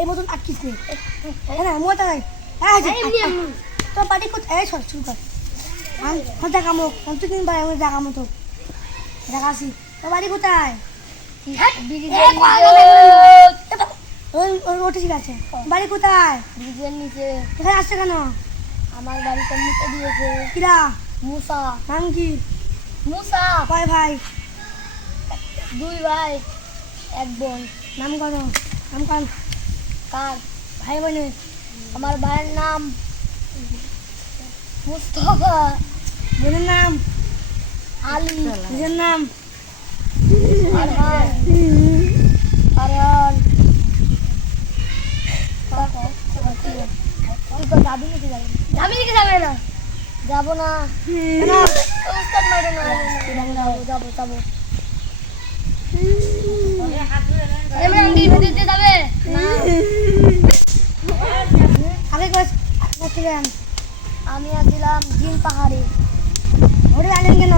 এই মতন আটকিস নি হ্যাঁ না মোটা নাই হ্যাঁ তোর বাড়ি কোথায়? এই সর শুরু কর। হ্যাঁ দেখামো অন্তদিন বাড়ি আমি দেখামো তো দেখাসি তোর। বাড়ি কোথায়? ওটা ঠিক আছে। বাড়ি কোথায়? ব্রিজের নিচে। এখানে আসছে কেন? আমার বাড়িতে মুখে দিয়েছে। কিরা? মুসা। নাম কি মুসা। কয় ভাই? দুই ভাই এক বোন। নাম কত নাম কন কার ভাই বোনের? আমার ভাইয়ের নাম মুস্তফা। বোনের নাম? আলী। নিজের নাম? যাবি নাকি যাবি? যাবি নাকি যাবে না? যাব না। যাব যাব যাব আরে ভেতরে যাবে না আগে করছিলেন আমি আসছিলাম জিন পাহাড়ে। ওরে আলেন কেন?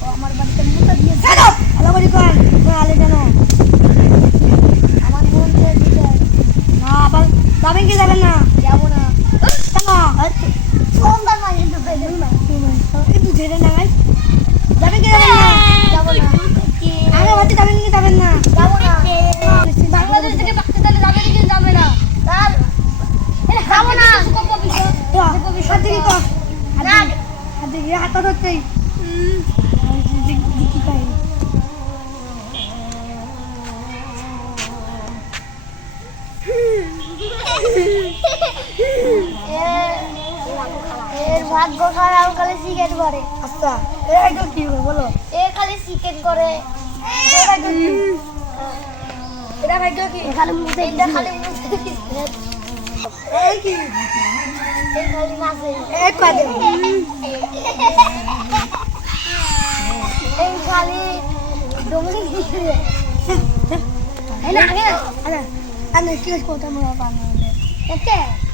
ও আমার বাড়িতে মুখে দিয়েছে ভালো করে কন আলে কেন? আমার মন না আবার যাবেন কি যাবেন না? যাব না। কেন? বেলুন না। একটু ঝেড়ে না ভাই যাবেন কি যাবেন না যাব না আগে বাড়িতে যাবেন কি যাবেন না যাব না বাংলাদেশ থেকে পাকিস্তানে যাবে নাকি যাবে না তার এটা খাব না তো হাত দিকে কর? হাত দিকে হাত দিকে হাত পা ধরতেই ভাগ্য খারাপ খালি চিকেন করে। আচ্ছা এই কি বলো? এ খালি চিকেন করে। এটা ভাগ্য কি? খালি এটা মুখে এই কি? এই খালি নাচে এই পাদে এই খালি ডোমিন দিছে এই না আগে আরে আরে কি করতে মনে পাবো দেখতে তুই কারে